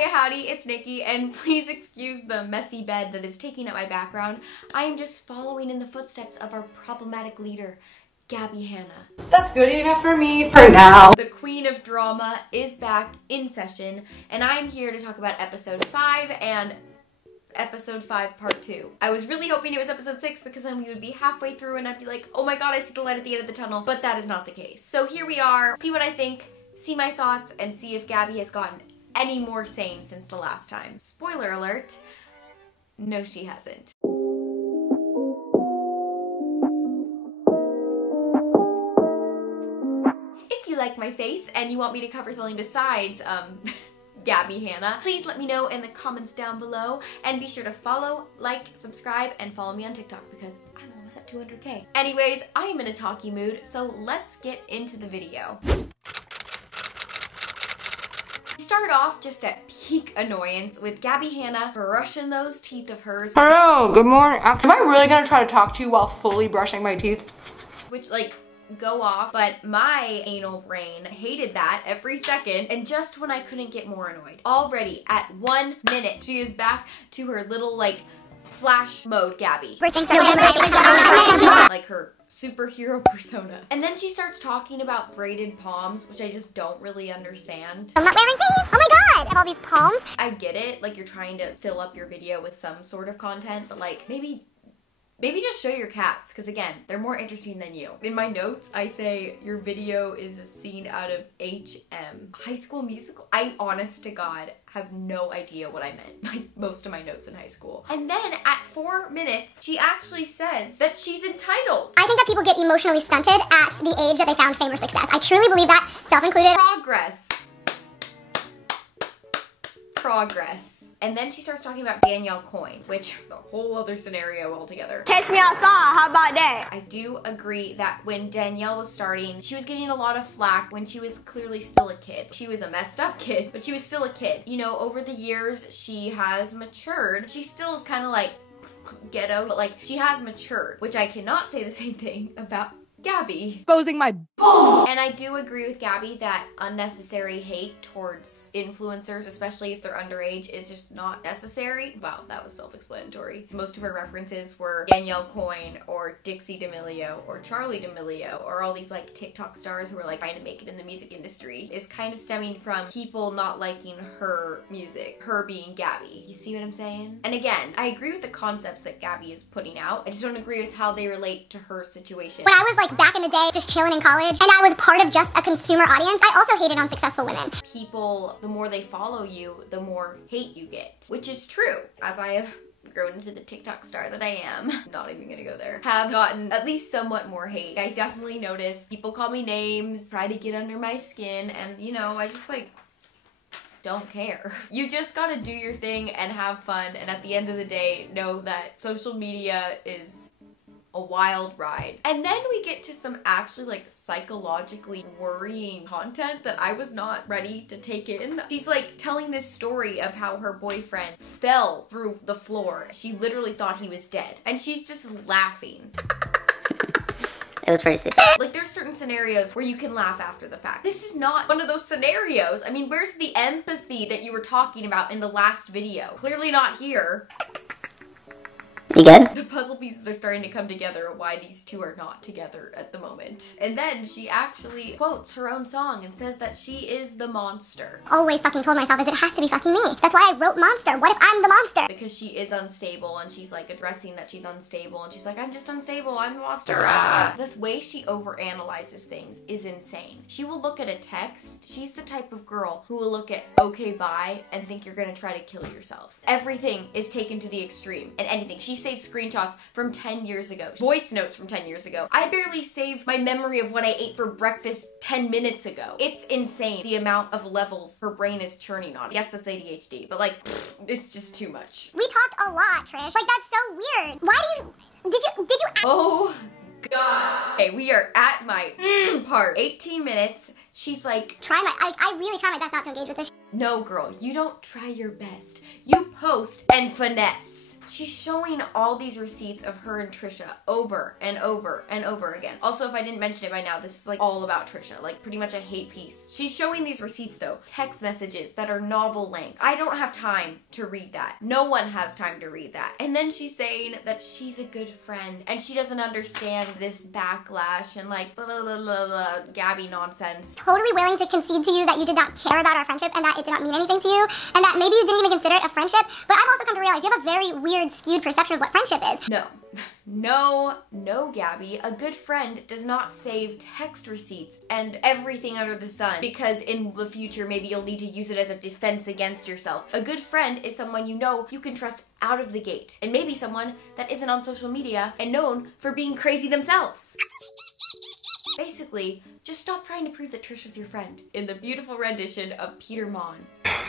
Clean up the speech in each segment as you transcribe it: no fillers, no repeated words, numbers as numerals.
Hiya howdy, it's Nikki, and please excuse the messy bed that is taking up my background. I am just following in the footsteps of our problematic leader, Gabbie Hanna. That's good enough for me for now. The queen of drama is back in session, and I'm here to talk about episode 5 and episode 5 part 2. I was really hoping it was episode 6 because then we would be halfway through and I'd be like, oh my god, I see the light at the end of the tunnel, but that is not the case. So here we are, see what I think, see my thoughts, and see if Gabbie has gotten any more sane since the last time. Spoiler alert, no she hasn't. If you like my face and you want me to cover something besides, Gabbie Hanna, please let me know in the comments down below, and be sure to follow, like, subscribe, and follow me on TikTok because I'm almost at 200K. Anyways, I am in a talky mood, so let's get into the video. Start off just at peak annoyance with Gabbie Hanna brushing those teeth of hers. Hello, good morning. Am I really gonna try to talk to you while fully brushing my teeth? Which, like, go off, but my anal brain hated that every second, and just when I couldn't get more annoyed. Already at 1 minute, she is back to her little, like, flash mode Gabbie. Like her superhero persona. And then she starts talking about braided palms, which I just don't really understand. I'm not wearing things! Oh my god! I have all these palms. I get it, like you're trying to fill up your video with some sort of content, but like maybe just show your cats, because again, they're more interesting than you. In my notes, I say your video is a scene out of HM. High School Musical? I, honest to God, have no idea what I meant. Like most of my notes in high school. And then at 4 minutes, she actually says that she's entitled. I think that people get emotionally stunted at the age that they found fame or success. I truly believe that, self-included. Progress. And then she starts talking about Danielle Coyne, which is a whole other scenario altogether. Catch me outside, how about that? I do agree that when Danielle was starting, she was getting a lot of flack when she was clearly still a kid. She was a messed up kid, but she was still a kid. You know, over the years, she has matured. She still is kind of like ghetto, but like she has matured, which I cannot say the same thing about Gabbie. Exposing my balls. And I do agree with Gabbie that unnecessary hate towards influencers, especially if they're underage, is just not necessary. Wow, that was self-explanatory. Most of her references were Danielle Coyne or Dixie D'Amelio or Charlie D'Amelio or all these like TikTok stars who are like trying to make it in the music industry, is kind of stemming from people not liking her music, her being Gabbie. You see what I'm saying? And again, I agree with the concepts that Gabbie is putting out. I just don't agree with how they relate to her situation. When I was like back in the day, just chilling in college, and I was part of just a consumer audience, I also hated on successful women. People, the more they follow you, the more hate you get, which is true. As I have grown into the TikTok star that I am, not even gonna go there, have gotten at least somewhat more hate. I definitely notice people call me names, try to get under my skin, and you know, I just like don't care. You just gotta do your thing and have fun, and at the end of the day, know that social media is a wild ride. And then we get to some actually like psychologically worrying content that I was not ready to take in. She's like telling this story of how her boyfriend fell through the floor. She literally thought he was dead. And she's just laughing. It was pretty stupid. Like there's certain scenarios where you can laugh after the fact. This is not one of those scenarios. I mean, where's the empathy that you were talking about in the last video? Clearly not here. You good? The puzzle pieces are starting to come together of why these two are not together at the moment. And then she actually quotes her own song and says that she is the monster. Always fucking told myself is it has to be fucking me. That's why I wrote monster. What if I'm the monster? Because she is unstable, and she's like addressing that she's unstable, and she's like, I'm just unstable, I'm the monster. The way she overanalyzes things is insane. She will look at a text. She's the type of girl who will look at okay bye and think you're gonna try to kill yourself. Everything is taken to the extreme, and anything. She saves screenshots from 10 years ago, voice notes from 10 years ago. I barely saved my memory of what I ate for breakfast 10 minutes ago. It's insane the amount of levels her brain is churning on. Yes, that's ADHD, but like, it's just too much. We talked a lot, Trish. Like, that's so weird. Why do you, did you Oh God. Okay, we are at my part. 18 minutes. She's like, I really try my best not to engage with this. No, girl, you don't try your best. You post and finesse. She's showing all these receipts of her and Trisha over and over and over again. Also, if I didn't mention it by now, this is like all about Trisha, like pretty much a hate piece. She's showing these receipts though, text messages that are novel length. I don't have time to read that. No one has time to read that. And then she's saying that she's a good friend and she doesn't understand this backlash and like blah blah blah blah, blah Gabbie nonsense. Totally willing to concede to you that you did not care about our friendship and that it did not mean anything to you and that maybe you didn't even consider it a friendship, but I've also come to realize you have a very weird, skewed perception of what friendship is. No, Gabbie. A good friend does not save text receipts and everything under the sun because in the future maybe you'll need to use it as a defense against yourself. A good friend is someone you know you can trust out of the gate, and maybe someone that isn't on social media and known for being crazy themselves. Basically, just stop trying to prove that Trisha's your friend in the beautiful rendition of Peter Mon.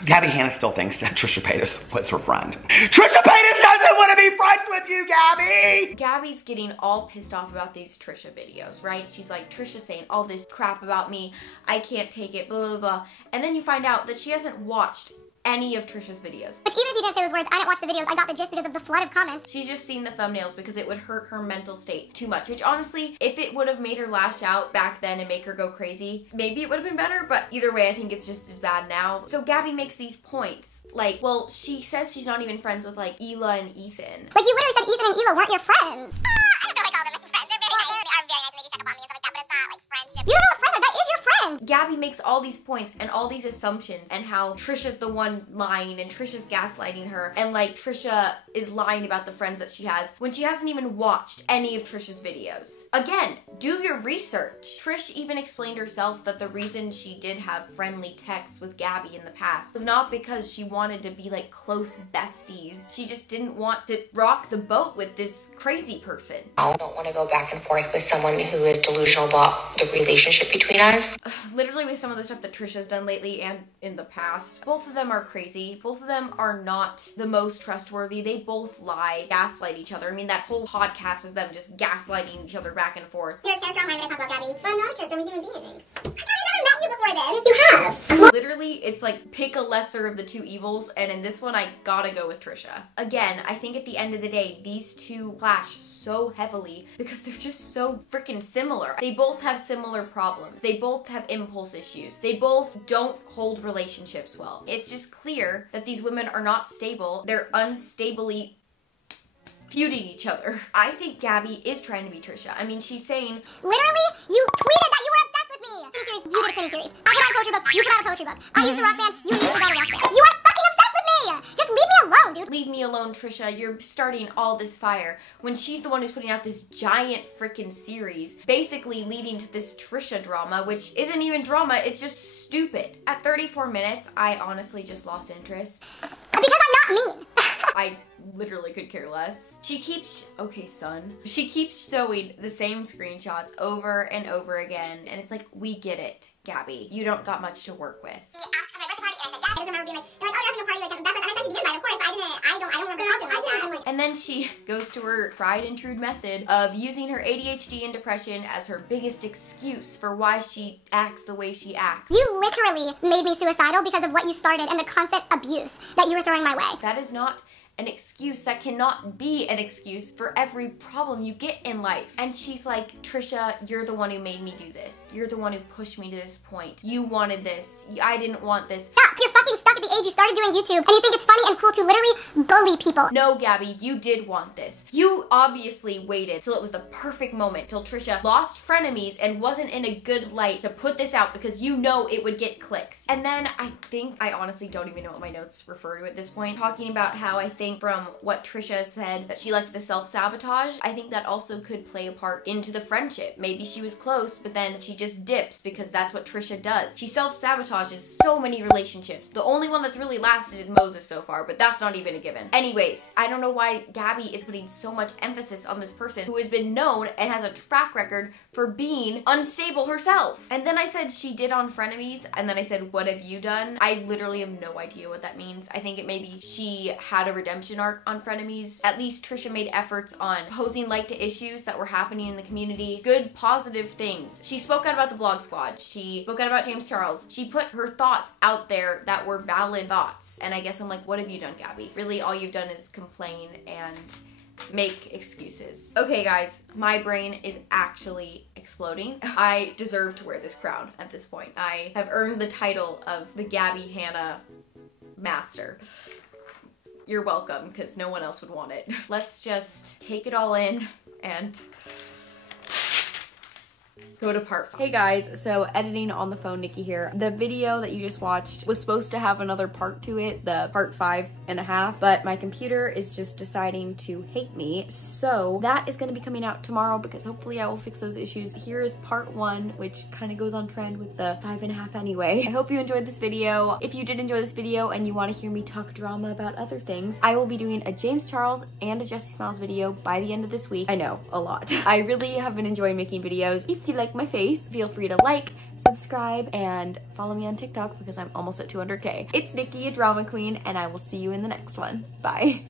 Gabbie Hanna still thinks that Trisha Paytas was her friend. Trisha Paytas doesn't want to be friends with you, Gabbie! Gabbie's getting all pissed off about these Trisha videos, right? She's like, Trisha's saying all this crap about me, I can't take it, blah, blah, blah. And then you find out that she hasn't watched any of Trisha's videos. Which even if you didn't say those words, I didn't watch the videos, I got the gist because of the flood of comments. She's just seen the thumbnails because it would hurt her mental state too much, which honestly, if it would have made her lash out back then and make her go crazy, maybe it would have been better, but either way, I think it's just as bad now. So Gabbie makes these points, like, well, she says she's not even friends with like Ela and Ethan. Like you literally said Ethan and Ela weren't your friends. I don't know, like all them friends. They're very nice. They are very nice and they do check up on me and stuff like that, but it's not like friendship. You don't know what friends are, that is your friend. Gabbie makes all these points and all these assumptions and how Trisha's the one lying and Trisha's gaslighting her and like Trisha is lying about the friends that she has when she hasn't even watched any of Trisha's videos. Again, do your research. Trish even explained herself that the reason she did have friendly texts with Gabbie in the past was not because she wanted to be like close besties. She just didn't want to rock the boat with this crazy person. I don't want to go back and forth with someone who is delusional about the relationship between us. Literally with some of the stuff that Trisha's done lately and in the past, both of them are crazy. Both of them are not the most trustworthy. They both lie, gaslight each other. I mean, that whole podcast was them just gaslighting each other back and forth. You're a character online that I talk about Gabbie, but I'm not a character, I'm a human being. I've never met you before this. Yes, you have. Literally, it's like pick a lesser of the two evils, and in this one, I gotta go with Trisha. Again, I think at the end of the day, these two clash so heavily because they're just so freaking similar. They both have similar problems. They both have impulse issues. They both don't hold relationships well. It's just clear that these women are not stable. They're unstably feuding each other. I think Gabbie is trying to be Trisha. I mean, she's saying, literally, you tweeted that you were obsessed with me. You did a cleaning series. I put out a poetry book. You put out a poetry book. I used a rock band. You used a rock band. You are fucking obsessed with me. Just leave me alone, dude. leave me alone, Trisha. You're starting all this fire. When she's the one who's putting out this giant freaking series, basically leading to this Trisha drama, which isn't even drama, it's just stupid. At 34 minutes, I honestly just lost interest. Because I'm not mean. I literally could care less. She keeps showing the same screenshots over and over again, and it's like, we get it, Gabbie. You don't got much to work with. He asked if I went to party, and I said yes. I just remember being like, they're like, oh, you're having a party, like, that's, and I said to be invited, of course, but I don't remember talking like that. Like, and then she goes to her tried and true method of using her ADHD and depression as her biggest excuse for why she acts the way she acts. you literally made me suicidal because of what you started and the constant abuse that you were throwing my way. That is not an excuse. That cannot be an excuse for every problem you get in life. And she's like, Trisha, you're the one who made me do this. You're the one who pushed me to this point. You wanted this. I didn't want this. Stop! You're fucking stuck at the age you started doing YouTube, and you think it's funny and cool to literally bully people. No, Gabbie, you did want this. You obviously waited till it was the perfect moment, till Trisha lost frenemies and wasn't in a good light to put this out because you know it would get clicks. And then I honestly don't even know what my notes refer to at this point, talking about how I think from what Trisha said that she likes to self-sabotage, I think that also could play a part into the friendship. Maybe she was close, but then she just dips because that's what Trisha does. She self-sabotages so many relationships. The only one that's really lasted is Moses so far, but that's not even a given. Anyways, I don't know why Gabbie is putting so much emphasis on this person who has been known and has a track record for being unstable herself. And then I said she did on frenemies, and then I said, what have you done? I literally have no idea what that means. I think it maybe she had a redemption arc on frenemies. At least Trisha made efforts on posing light to issues that were happening in the community. Good, positive things. She spoke out about the Vlog Squad. She spoke out about James Charles. She put her thoughts out there that that were valid thoughts. And I guess I'm like, what have you done, Gabbie? Really, all you've done is complain and make excuses. Okay guys, my brain is actually exploding. I deserve to wear this crown at this point. I have earned the title of the Gabbie Hanna Master. You're welcome, because no one else would want it. Let's just take it all in and go to part 5. Hey guys, so editing on the phone, Nikki here. The video that you just watched was supposed to have another part to it, the part 5.5, but my computer is just deciding to hate me. So that is gonna be coming out tomorrow because hopefully I will fix those issues. Here is part 1, which kind of goes on trend with the 5.5 anyway. I hope you enjoyed this video. If you did enjoy this video and you want to hear me talk drama about other things, I will be doing a James Charles and a Jessie Smiles video by the end of this week. I know, a lot. I really have been enjoying making videos. If you like my face, feel free to like, subscribe, and follow me on TikTok because I'm almost at 200K. It's Nikki, a drama queen, and I will see you in the next one. Bye.